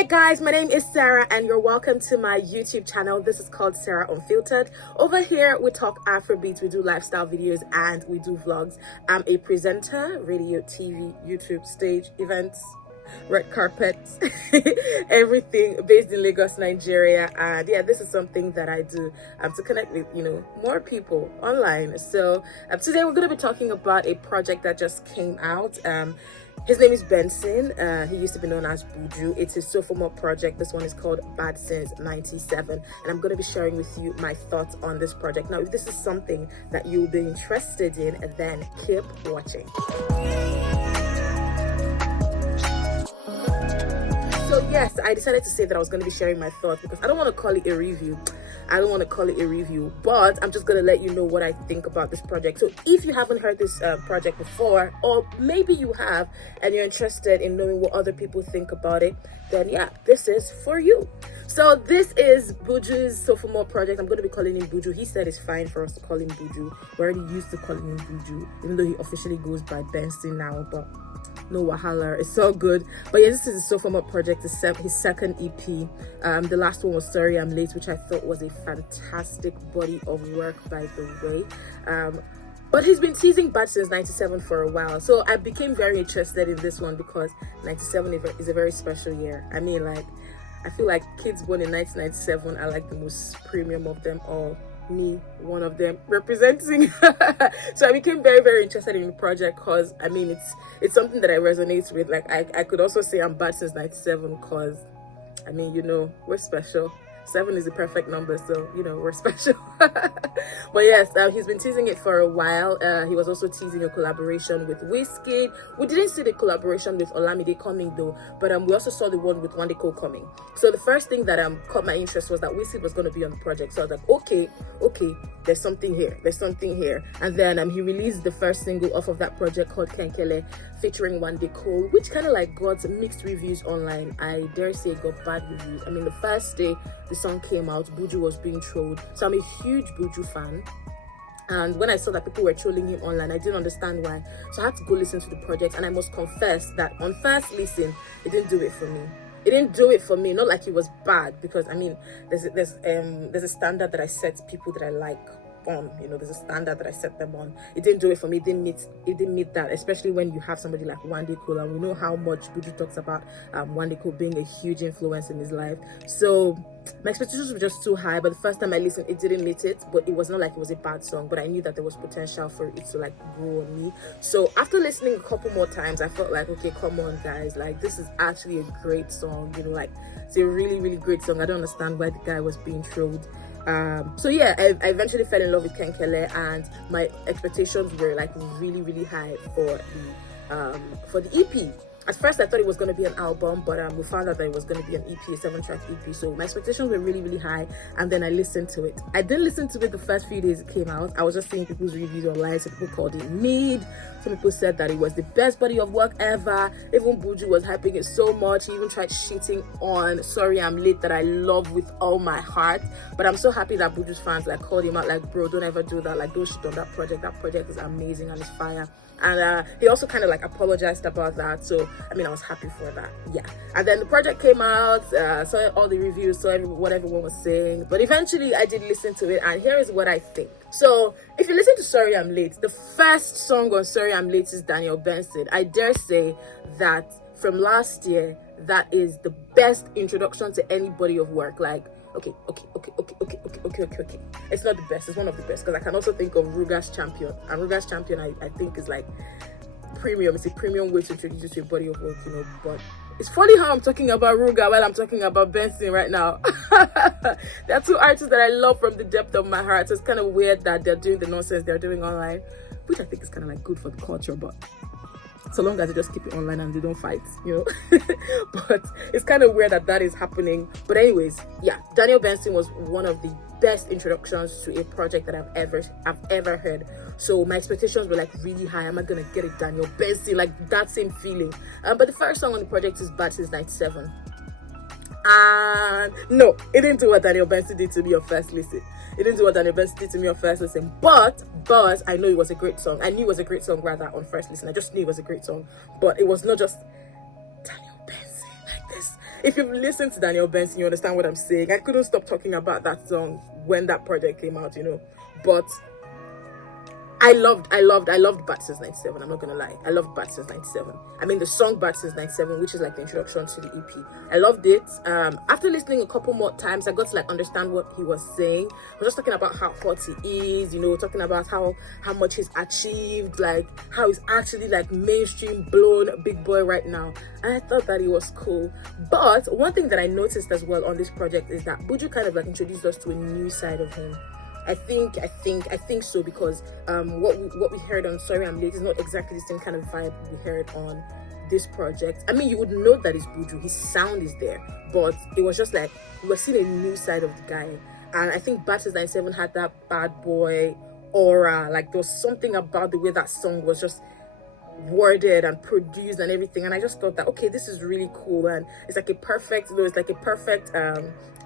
Hi guys, my name is Sarah and you're welcome to my YouTube channel. This is called Cera Unfiltered. Over here we talk Afrobeats, we do lifestyle videos and we do vlogs. I'm a presenter, radio, TV, YouTube, stage, events, red carpets, everything based in Lagos, Nigeria. And yeah, this is something that I do to connect with, more people online. So today we're going to be talking about a project that just came out. His name is Benson. He used to be known as Buju. It's his sophomore project. This one is called Bad Since 97. And I'm going to be sharing with you my thoughts on this project. Now, if this is something that you'll be interested in, then keep watching. So yes, I decided to say that I was going to be sharing my thoughts because I don't want to call it a review. But I'm just going to let you know what I think about this project. So if you haven't heard this project before, or maybe you have and you're interested in knowing what other people think about it, then yeah, this is for you. So this is Buju's sophomore project. I'm going to be calling him Buju. He said it's fine for us to call him Buju. We're already used to calling him Buju, even though he officially goes by Benson now, but no wahala, it's so good. But yeah, this is his sophomore project, his second EP. The last one was Sorry I'm Late, which I thought was a fantastic body of work, by the way. But he's been teasing Bad Since 97 for a while, so I became very interested in this one because 97 is a very special year. I mean, like, I feel like kids born in 1997 are like the most premium of them all. Me, one of them, representing. So I became very, very interested in the project because I mean it's something that I resonate with. Like I could also say I'm Bad Since 97 because I mean, we're special. 7 is the perfect number, so we're special. But yes, he's been teasing it for a while. He was also teasing a collaboration with Wizkid. We didn't see the collaboration with Olamide coming though, but we also saw the one with Wandeko coming. So the first thing that caught my interest was that Wizkid was going to be on the project. So I was like, okay, there's something here. And then he released the first single off of that project called Kenkele, featuring Wandeko, which kind of like got mixed reviews online. I dare say it got bad reviews. I mean, the first day the song came out, Buju was being trolled. So I'm a huge Buju fan. And when I saw that people were trolling him online, I didn't understand why. So I had to go listen to the project. And I must confess that on first listen, it didn't do it for me. It didn't do it for me. Not like it was bad, because I mean, there's a standard that I set people that I like on. There's a standard that I set them on. It didn't do it for me. It didn't meet that, especially when you have somebody like Wandeko, and we know how much Buju talks about Wandeko being a huge influence in his life. So my expectations were just too high, but the first time I listened, it didn't meet it. But it was not like it was a bad song, but I knew that there was potential for it to like grow on me. So after listening a couple more times, I felt like, okay, come on guys, like this is actually a great song. Like it's a really, really great song. I don't understand why the guy was being trolled. So yeah, I eventually fell in love with Kenkele, and my expectations were like really, really high for the EP. At first I thought it was going to be an album, but we found out that it was going to be an EP, a 7-track EP. So my expectations were really, really high, and then I listened to it. I didn't listen to it the first few days it came out. I was just seeing people's reviews online. Some people called it mid. Some people said that it was the best body of work ever. Even Buju was hyping it so much. He even tried shitting on Sorry I'm Late, that I love with all my heart. But I'm so happy that Buju's fans like called him out, like, bro, don't ever do that. Like, don't shit on that project. That project is amazing and it's fire. And he also kind of like apologized about that. So I mean, I was happy for that. Yeah. And then the project came out, saw all the reviews, saw what everyone was saying. But eventually I did listen to it, and here is what I think. So if you listen to Sorry I'm Late, the first song on Sorry I'm Late is Daniel Benson. I dare say that from last year, that is the best introduction to any body of work. Like, okay. It's not the best, it's one of the best, because I can also think of Ruga's Champion. And Ruga's Champion, I think, is like premium. It's a premium way to introduce you to a body of work, but it's funny how I'm talking about Ruga while I'm talking about Benson right now. There are two artists that I love from the depth of my heart. So it's kind of weird that they're doing the nonsense they're doing online, which I think is kind of like good for the culture, but so long as they just keep it online and they don't fight, But it's kind of weird that is happening. But anyways, yeah, Daniel Benson was one of the best introductions to a project that I've ever heard. So my expectations were like really high. Am I gonna get a Daniel Benson, like that same feeling? But the first song on the project is Bad Since 97. And no, it didn't do what Daniel Benson did to me on first listen. It didn't do what Daniel Benson did to me on first listen. But I know it was a great song. I knew it was a great song rather on first listen. I just knew it was a great song. But it was not just Daniel Benson like this. If you've listened to Daniel Benson, you understand what I'm saying. I couldn't stop talking about that song when that project came out, but I loved Bad Since 97. I'm not gonna lie. I loved Bad Since 97. I mean the song Bad Since 97, which is like the introduction to the EP. I loved it. After listening a couple more times, I got to like understand what he was saying. He was just talking about how hot he is, talking about how much he's achieved, like how he's actually like mainstream blown big boy right now. And I thought that it was cool. But one thing that I noticed as well on this project is that Buju kind of like introduced us to a new side of him. I think so, because what we heard on Sorry I'm Late is not exactly the same kind of vibe we heard on this project. I mean, you would know that it's Buju, his sound is there, but it was just like we were seeing a new side of the guy. And I think Bad Since 97 had that bad boy aura. Like there was something about the way that song was just worded and produced and everything, and I just thought that okay, this is really cool, and it's like a perfect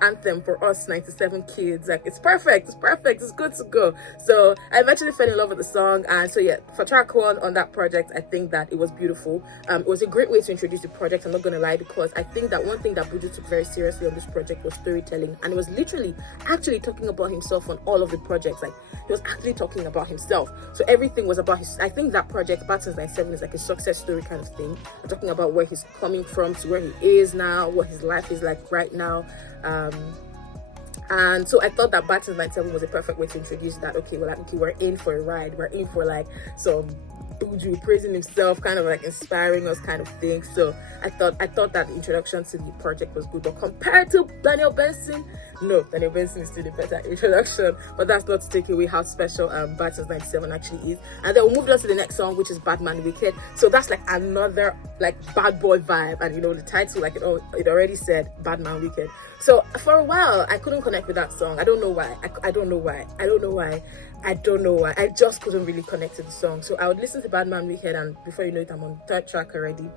anthem for us 97 kids. Like it's perfect, it's good to go. So I eventually fell in love with the song, and so yeah, for track one on that project, I think that it was beautiful. It was a great way to introduce the project, I'm not gonna lie, because I think that one thing that Buju took very seriously on this project was storytelling, and it was literally actually talking about himself on all of the projects. Like he was actually talking about himself, so everything was about his. I think that project Bad Since 97 is like a success story kind of thing. I'm talking about where he's coming from to where he is now, what his life is like right now. And so I thought that Bad Since 97 was a perfect way to introduce that. Okay, we're in for a ride. We're in for like some Buju praising himself, kind of like inspiring us kind of thing. So I thought that the introduction to the project was good. But compared to Daniel Benson, no, Daniel Benson is still a better introduction. But that's not to take away how special Bad Since 97 actually is. And then we moved on to the next song, which is Bad Man Wicked. So that's like another like bad boy vibe. And the title, like it already said, Bad Man Wicked. So for a while, I couldn't connect with that song. I don't know why. I don't know why. I just couldn't really connect to the song. So I would listen to Bad Man Wicked, and before you know it, I'm on third track already.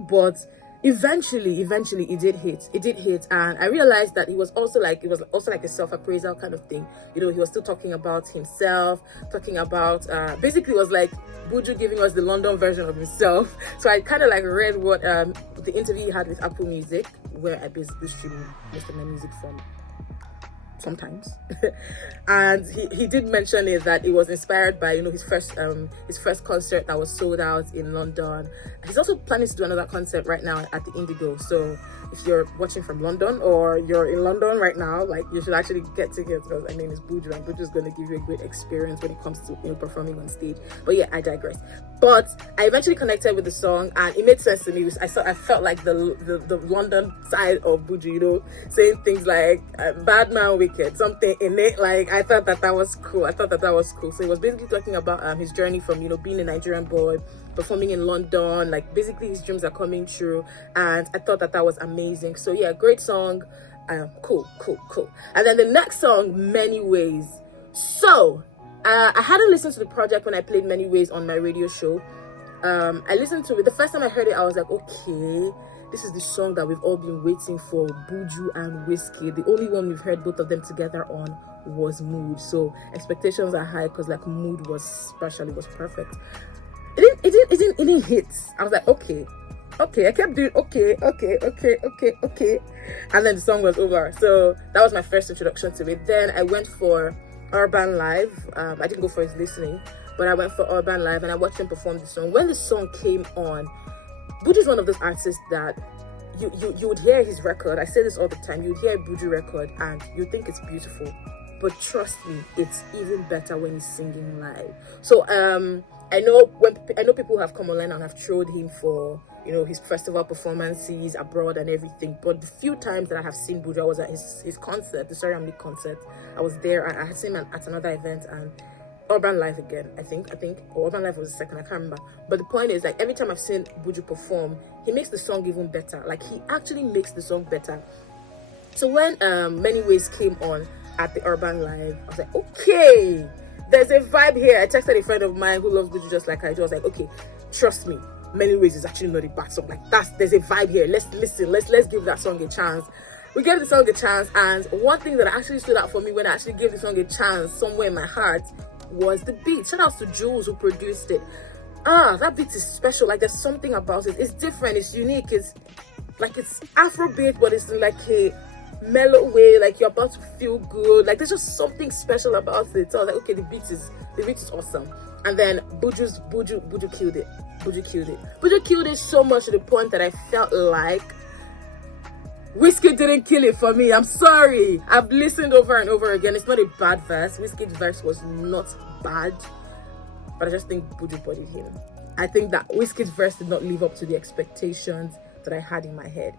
But eventually it did hit, and I realized that it was also like a self-appraisal kind of thing. He was still talking about himself, talking about basically it was like Buju giving us the London version of himself. So I kind of like read what the interview he had with Apple Music, where I basically stream most of my music from sometimes. And he did mention it, that it was inspired by his first concert that was sold out in London. He's also planning to do another concert right now at the Indigo. So if you're watching from London or you're in London right now, like you should actually get tickets, because my name is Buju, and Buju is going to give you a great experience when it comes to performing on stage. But yeah, I digress. But I eventually connected with the song, and it made sense to me. I felt like the London side of Buju, saying things like "Bad Man Wicked," something in it. Like I thought that was cool. So he was basically talking about his journey from being a Nigerian boy, performing in London. Like basically his dreams are coming true, and I thought that was amazing. So yeah, great song. Cool. And then the next song, Many Ways. So I hadn't listened to the project when I played Many Ways on my radio show. I listened to it. The first time I heard it, I was like, okay, this is the song that we've all been waiting for, Buju and Wizkid. The only one we've heard both of them together on was Mood. So expectations are high, because like Mood was perfect. It didn't hit. I was like, okay. I kept doing okay. And then the song was over. So that was my first introduction to it. Then I went for Urban Live. I didn't go for his listening, but I went for Urban Live and I watched him perform the song. When the song came on, Buju is one of those artists that you would hear his record. I say this all the time. You'd hear a Buju record and you think it's beautiful, but trust me, it's even better when he's singing live. So I know people have come online and have trolled him for his festival performances abroad and everything, but the few times that I have seen Buju, I was at his concert, the Cera Unfiltered concert. I was there, and I had seen him at another event, and Urban Live again, I think, or Urban Live was the second, I can't remember. But the point is, like, every time I've seen Buju perform, he makes the song even better. Like, he actually makes the song better. So when Many Ways came on at the Urban Live, I was like, okay, there's a vibe here. I texted a friend of mine who loves Buju just like I do. I was like, okay, trust me, Many Ways is actually not a bad song. Like, there's a vibe here. Let's listen. Let's give that song a chance. We gave the song a chance, and one thing that actually stood out for me when I actually gave the song a chance somewhere in my heart was the beat. Shout out to Jules who produced it. that beat is special. Like there's something about it. It's different. It's unique. It's like it's Afrobeat, but it's in like a mellow way. Like you're about to feel good. Like there's just something special about it. So I was like, okay, the beat is awesome. And then Buju killed it. Buju killed it so much to the point that I felt like Whiskey didn't kill it for me. I'm sorry. I've listened over and over again. It's not a bad verse. Whiskey's verse was not bad, but I just think Buju bodied him. I think that Whiskey's verse did not live up to the expectations that I had in my head.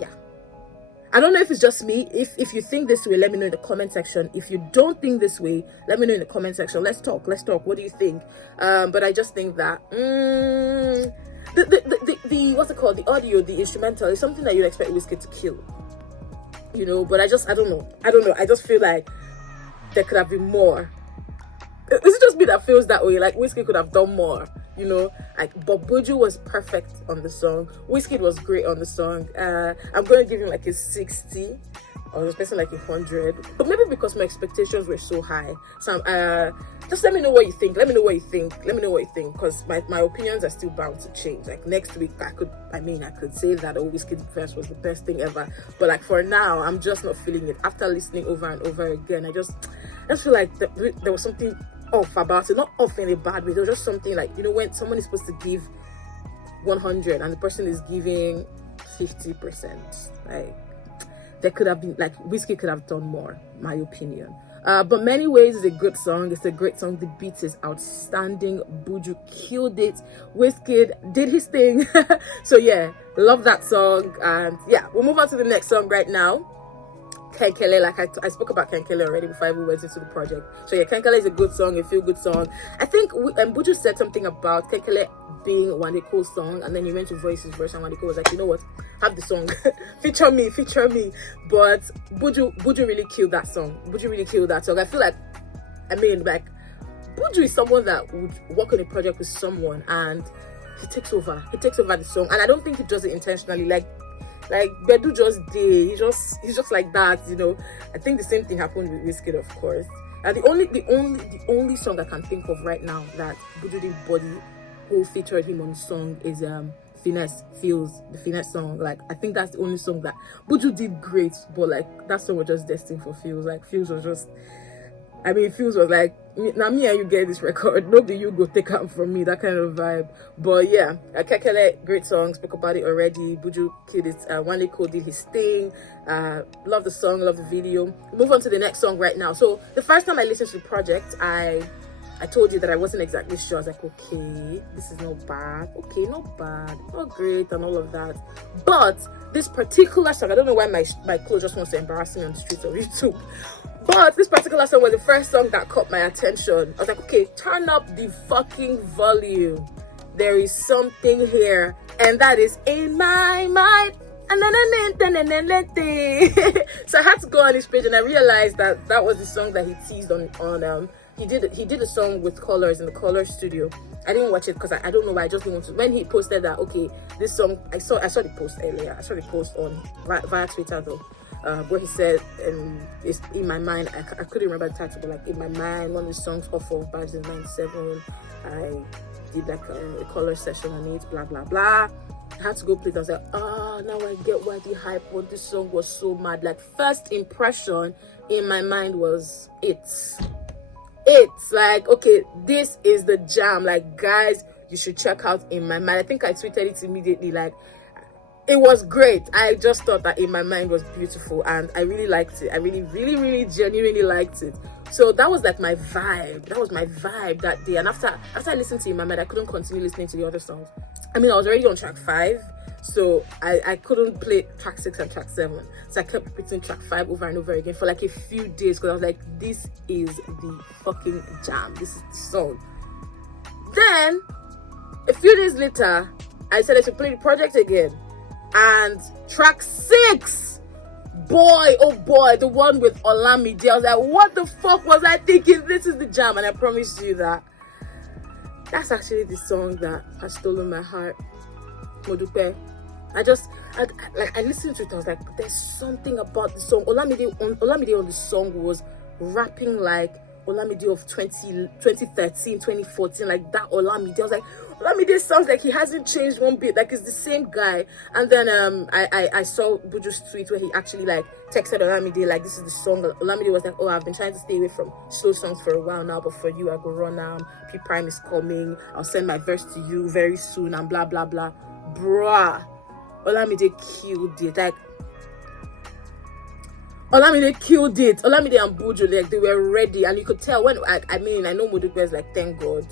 Yeah. I don't know if it's just me. If you think this way, let me know in the comment section. If you don't think this way, let me know in the comment section. Let's talk. What do you think? But I just think that the what's it called? The audio, the instrumental is something that you'd expect Whiskey to kill. You know, but I don't know. I just feel like there could have been more. Is it just me that feels that way? Like Whiskey could have done more, you know? Like, but Buju was perfect on the song. Whiskey was great on the song. I'm going to give him like a 60. I was expecting like 100. But maybe because my expectations were so high. So just let me know what you think. Let me know what you think. Because my opinions are still bound to change. Like next week, I could say that Whiskey's verse was the best thing ever. But like for now, I'm just not feeling it. After listening over and over again, I just feel like there was something off about it. Not off in a bad way. There was just something like, you know, when someone is supposed to give 100 and the person is giving 50%. Like, there could have been, like, Whiskey could have done more, my opinion. But many ways, it's a good song. It's a great song. The beat is outstanding. Buju killed it. Whiskey did his thing. So yeah, love that song. And yeah, we'll move on to the next song right now. Kenkele, like I spoke about Kenkele already before I even went into the project. So yeah, Kenkele is a good song, a feel-good song. I think Buju said something about Kenkele being Wandeko's song, and then he went to voice his verse, and Wandeko was like, you know what, have the song, feature me. But Buju really killed that song. I feel like, Buju is someone that would work on a project with someone and he takes over the song, and I don't think he does it intentionally. Like Bedu just did. He's just like that, you know. I think the same thing happened with Whiskey, of course. And the only song I can think of right now that Buju did body who featured him on the song is Finesse Feels, the Finesse song. Like I think that's the only song that Buju did great, but like that song was just destined for Feels. Like Feels was just, Feels was like, now me and you get this record, nobody you go take out from me, that kind of vibe. But yeah, Kekele, great song, spoke about it already. Buju killed it. Wandeco did his thing. Love the song, love the video. Move on to the next song right now. So the first time I listened to the project, I told you that I wasn't exactly sure. I was like, okay, this is not bad. Okay, not bad, not great, and all of that. But this particular song, I don't know why my clothes just wants to embarrass me on the streets of YouTube. But this particular song was the first song that caught my attention. I was like, okay, turn up the fucking volume. There is something here, and that is in my mind. So I had to go on his page, and I realized that was the song that he teased on. He did a song with Colors in the Color Studio. I didn't watch it because I don't know why. I just didn't want to. When he posted that, okay, this song, I saw the post earlier. I saw the post on via Twitter though. Where he said, it's in my mind, I couldn't remember the title, but like in my mind, one of the songs off of Vibes in 97, I did like a color session on it, blah blah blah. I had to go play it. I was like, now I get why the hype on this song was so mad. Like first impression in my mind was it's like, okay, this is the jam. Like guys, you should check out In My Mind. I think I tweeted it immediately, like it was great. I just thought that In My Mind was beautiful, and I really liked it. I really, really, really genuinely liked it. So that was like my vibe. That was my vibe that day. And after I listened to In My Mind, I couldn't continue listening to the other songs. I was already on track 5, so I couldn't play track 6 and track 7. So I kept repeating track 5 over and over again for like a few days, because I was like, this is the fucking jam. This is the song. Then a few days later, I decided to play the project again. And track 6, boy, oh boy, the one with Olamide, I was like, what the fuck was I thinking? This is the jam. And I promise you that that's actually the song that has stolen my heart. Modupe. I listened to it. I was like, there's something about the song. Olamide on the song was rapping like Olamide of 2013, 2014, like that Olamide. I was like, Olamide sounds like he hasn't changed one bit, like it's the same guy. And then I saw Buju's tweet where he actually like texted Olamide like, this is the song. Olamide was like, oh, I've been trying to stay away from slow songs for a while now, but for you I go run now. P Prime is coming, I'll send my verse to you very soon, and blah blah blah. Bruh, Olamide killed it. Like, Olamide killed it. Olamide and Buju, like, they were ready, and you could tell when I know Modupe is like, thank God.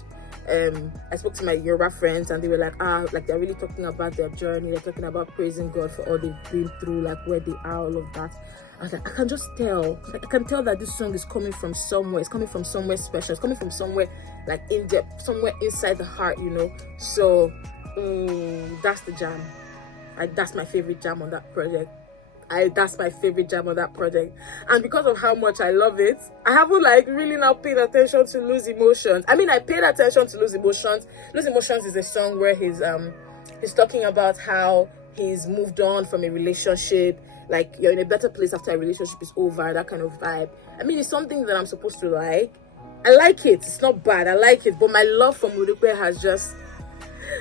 I spoke to my Yoruba friends, and they were like, like they're really talking about their journey. They're talking about praising God for all they've been through, like where they are, all of that. I was like, I can just tell. Like, I can tell that this song is coming from somewhere. It's coming from somewhere special. It's coming from somewhere like in depth, somewhere inside the heart, you know. So that's the jam. That's my favorite jam on that project. That's my favorite jam on that project. And because of how much I love it, I haven't like really now paid attention to Lose Emotions. I mean, I paid attention to Lose Emotions. Lose Emotions is a song where he's talking about how he's moved on from a relationship, like you're in a better place after a relationship is over, that kind of vibe. I mean, it's something that I'm supposed to like. I like it. It's not bad. I like it. But my love for Modupe has just,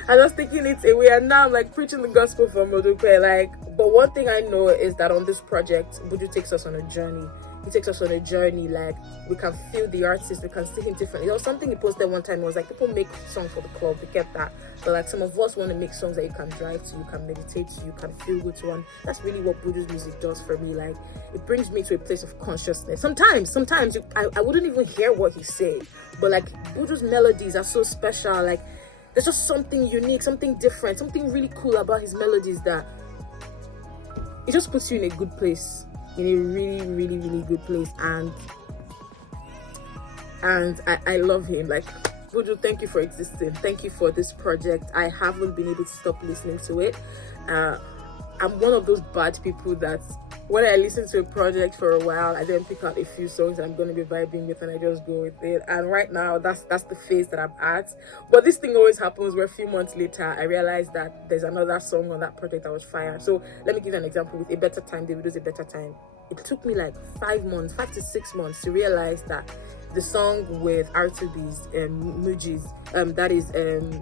I'm just taking it away, and now I'm like preaching the gospel for Modupe. Like, but one thing I know is that on this project, Buju takes us on a journey. He takes us on a journey. Like, we can feel the artist, we can see him differently. There was something he posted one time. It was like, people make songs for the club, we get that. But like, some of us want to make songs that you can drive to, you can meditate to, you can feel good to. And that's really what Buju's music does for me. Like, it brings me to a place of consciousness. Sometimes I wouldn't even hear what he's saying. But like, Buju's melodies are so special. Like, there's just something unique, something different, something really cool about his melodies that it just puts you in a good place, in a really, really, really good place. And I love him. Like, Buju, thank you for existing. Thank you for this project. I haven't been able to stop listening to it. I'm one of those bad people that when I listen to a project for a while, I then pick out a few songs that I'm going to be vibing with and I just go with it. And right now, that's the phase that I'm at. But this thing always happens where a few months later, I realized that there's another song on that project that was fire. So let me give you an example with A Better Time, Davido's A Better Time. It took me like 5 to 6 months to realize that the song with R2B's Muji's, that is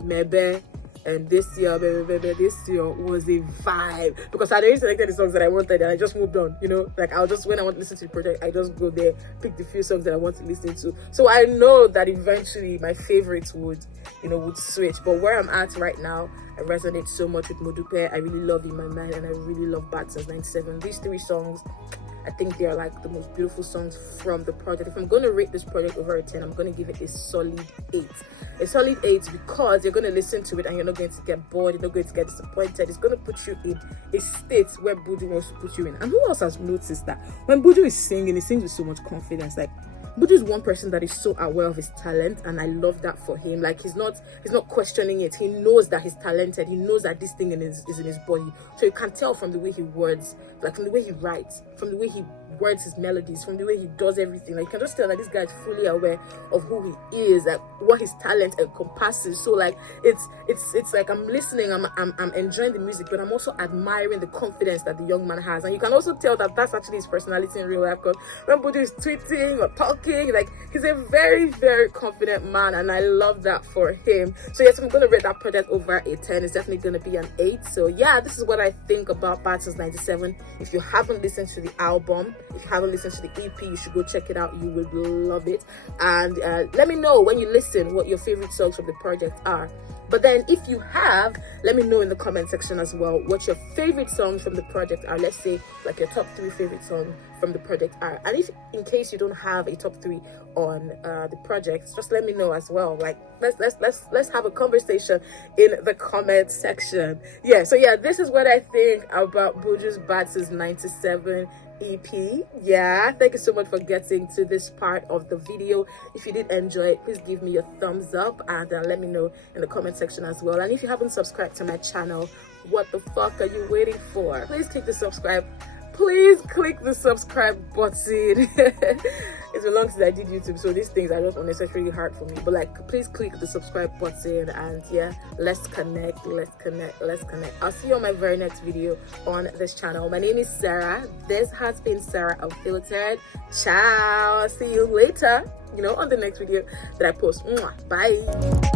Mebe, and this year was a vibe, because I already selected the songs that I wanted and I just moved on, you know. Like, I'll just, when I want to listen to the project, I just go there, pick the few songs that I want to listen to. So I know that eventually my favorites would switch. But where I'm at right now, I resonate so much with Modupe. I really love In My Mind, and I really love Bad Since 97. These 3 songs, I think they're like the most beautiful songs from the project. If I'm going to rate this project over a 10, I'm going to give it a solid 8. A solid 8 because you're going to listen to it and you're not going to get bored, you're not going to get disappointed. It's going to put you in a state where Buju wants to put you in. And who else has noticed that when Buju is singing, he sings with so much confidence. Like, Buju is one person that is so aware of his talent, and I love that for him. Like, he's not questioning it. He knows that he's talented. He knows that this thing is in his body. So you can tell from the way he words, like from the way he writes, from the way he words his melodies, from the way he does everything. Like, you can just tell that this guy is fully aware of who he is, like what his talent encompasses. So like, it's like I'm listening, I'm enjoying the music, but I'm also admiring the confidence that the young man has. And you can also tell that that's actually his personality in real life, because when Buju is tweeting or talking, like, he's a very, very confident man, and I love that for him. So yes, I'm going to rate that project over a 10. It's definitely going to be an 8. So yeah, this is what I think about Bad Since 97. If you haven't listened to the album, if you haven't listened to the EP, you should go check it out. You would love it. And let me know when you listen what your favorite songs from the project are. But then if you have, let me know in the comment section as well what your favorite songs from the project are. Let's say like your top 3 favorite songs from the project are. And if in case you don't have a top 3 on the project, just let me know as well. Like, let's have a conversation in the comment section. Yeah, so yeah, this is what I think about Buju's Bad Since 97 EP. Yeah, thank you so much for getting to this part of the video. If you did enjoy it, please give me a thumbs up and let me know in the comment section as well. And if you haven't subscribed to my channel, what the fuck are you waiting for? Please click the subscribe. Please click the subscribe button. It's been long since I did YouTube, so these things are just unnecessarily hard for me. But like, please click the subscribe button, and yeah, let's connect. I'll see you on my very next video on this channel. My name is Cera. This has been Cera Unfiltered. Ciao. See you later. on the next video that I post. Mwah. Bye.